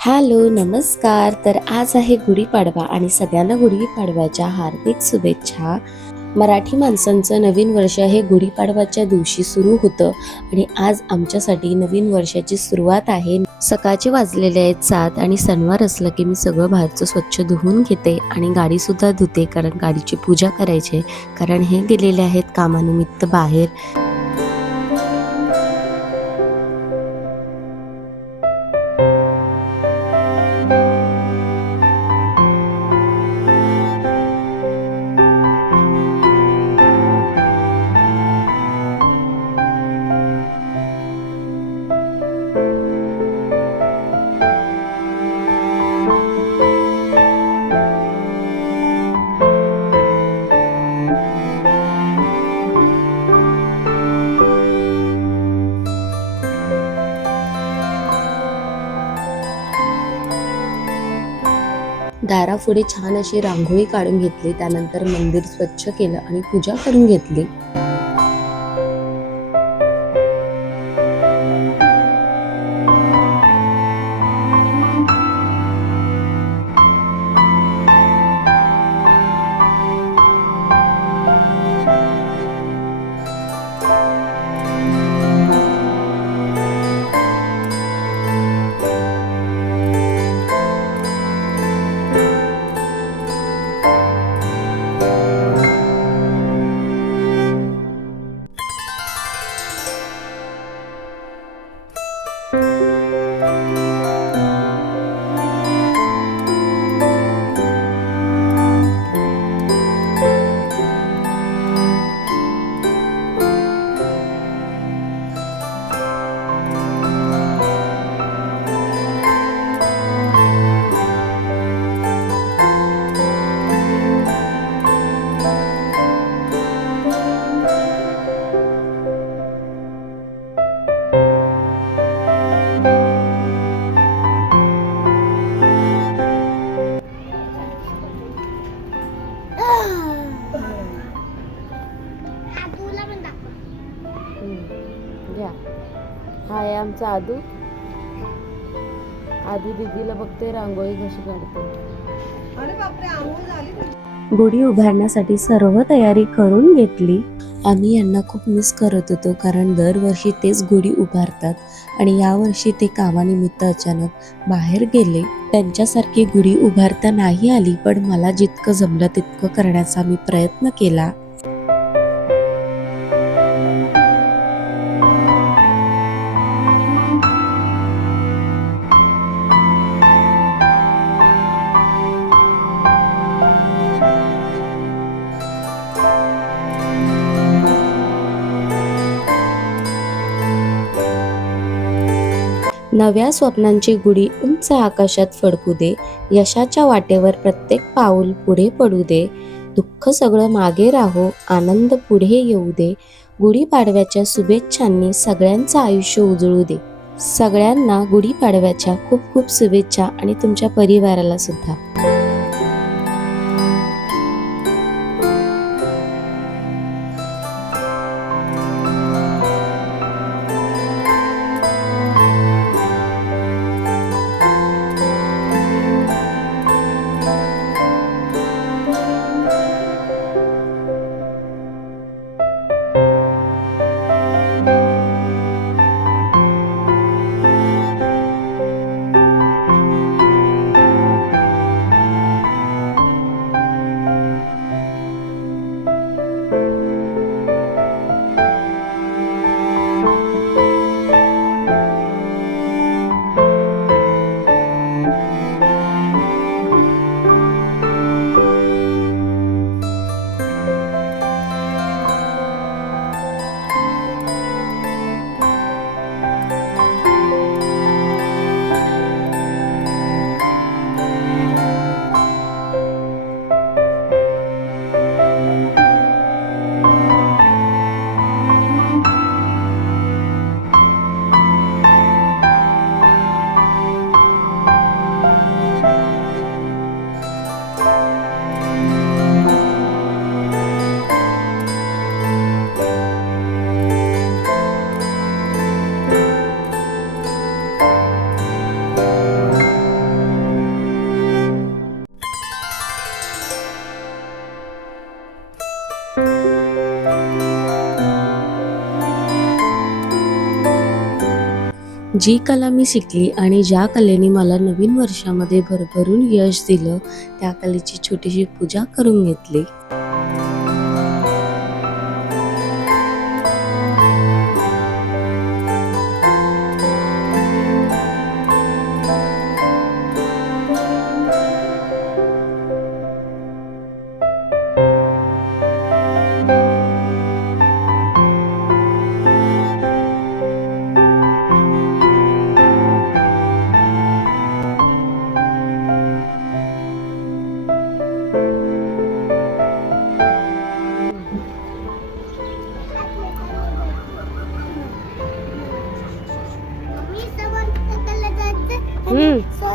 Hello, नमस्कार. तर आज आहे गुढीपाडवा आणि सगळ्यांना गुढीपाडव्याच्या हार्दिक शुभेच्छा. मराठी माणसांचं नवीन वर्ष हे गुढीपाडव्याच्या दिवशी सुरू होतं आणि आज आमच्यासाठी नवीन वर्षाची सुरुवात आहे. सकाळचे वाजलेले आहेत 7 आणि सणवार असलं की मी सगळं बाहेरचं स्वच्छ धुवून घेते आणि गाडीसुद्धा धुते, कारण गाडीची पूजा करायची कारण हे गेलेले आहेत कामानिमित्त बाहेर. दारापुढे छान अशी रांगोळी काढून घेतली, त्यानंतर मंदिर स्वच्छ केलं आणि पूजा करून घेतली. घ्या. हा आहे आमचा आदू. आदू दीदीला बघते रांगोळी कशी काढते. गुढी उभारण्यासाठी सर्व तयारी करून घेतली. आम्ही यांना खूप मिस करत होतो, कारण दरवर्षी तेच गुढी उभारतात आणि यावर्षी ते कामानिमित्त अचानक बाहेर गेले. त्यांच्यासारखी गुढी उभारता नाही आली, पण मला जितकं जमलं तितकं करण्याचा मी प्रयत्न केला. नव्या स्वप्नांची गुढी उंच आकाशात फडकू दे, यशाच्या वाटेवर प्रत्येक पाऊल पुढे पडू दे, दुःख सगळं मागे राहो, आनंद पुढे येऊ दे. गुढीपाडव्याच्या शुभेच्छांनी सगळ्यांचं आयुष्य उजळू दे. सगळ्यांना गुढीपाडव्याच्या खूप खूप शुभेच्छा आणि तुमच्या परिवाराला सुद्धा. जी कला मी शिकली आणि ज्या कलेने मला नवीन वर्षामध्ये भरभरून यश दिलं, त्या कलेची छोटीशी पूजा करून घेतली.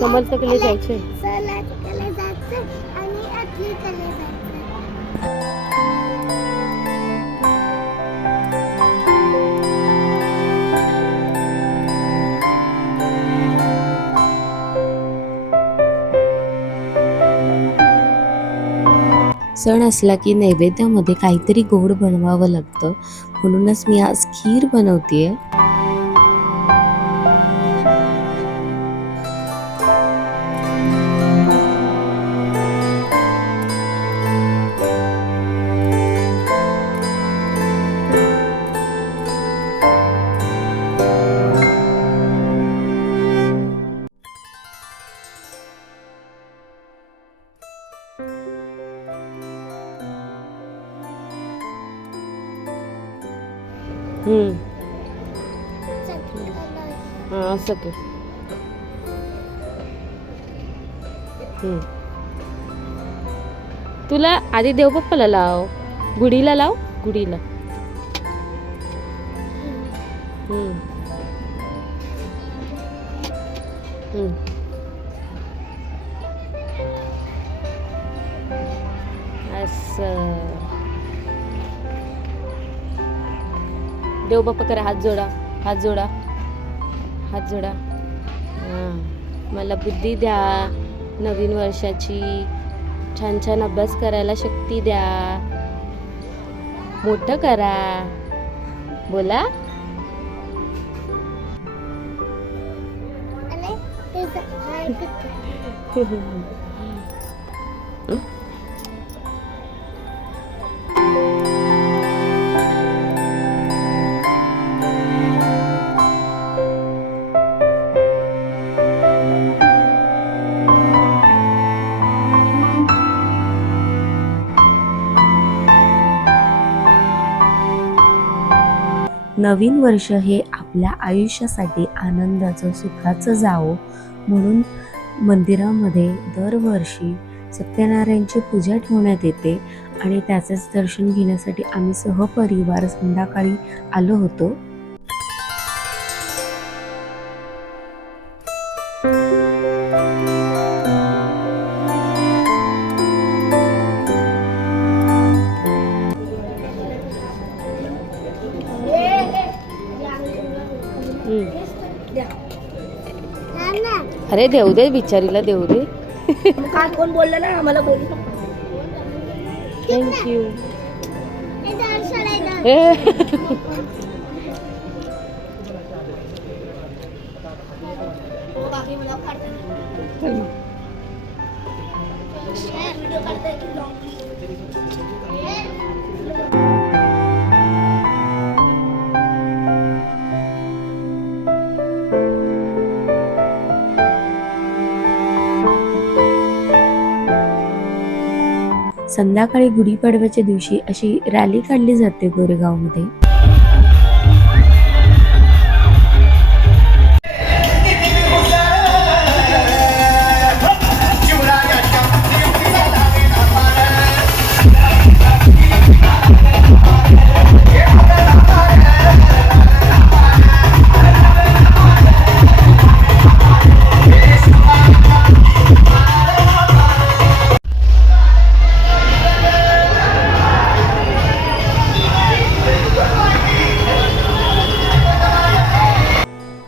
समर्थकडे जायचंय. सण असला की नैवेद्यामध्ये काहीतरी गोड बनवावं लागतं, म्हणूनच मी आज खीर बनवतेय. असं की तुला आधी देवबाप्पाला लाव, गुढीला लाव, गुढीला. असं देवबाप्पा करा, हात जोडा, हात जोडा, हात जोडा. मला बुद्धी द्या नवीन वर्षाची, छान छान अभ्यास करायला शक्ती द्या, मोठं करा. बोला. नवीन वर्ष हे आपल्या आयुष्यासाठी आनंदाचं, सुखाचं जावो म्हणून मंदिरामध्ये दरवर्षी सत्यनारायणची पूजा ठेवण्यात येते आणि त्याचेच दर्शन घेण्यासाठी आम्ही सहपरिवार संध्याकाळी आलो होतो. अरे देऊ दे, बिचारीला देऊ दे. काय कोण बोललं ना आम्हाला बोल. थँक्यू. संध्याकाळी गुढीपाडव्याच्या दिवशी अशी रॅली काढली जाते गोरेगावमध्ये.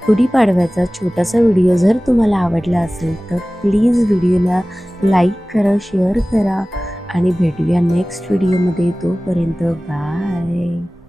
गुढीपाडव्याचा छोटासा व्हिडिओ जर तुम्हाला आवडला असेल तर प्लीज व्हिडिओला लाईक करा, शेअर करा आणि भेटूया नेक्स्ट व्हिडिओमध्ये. तोपर्यंत बाय.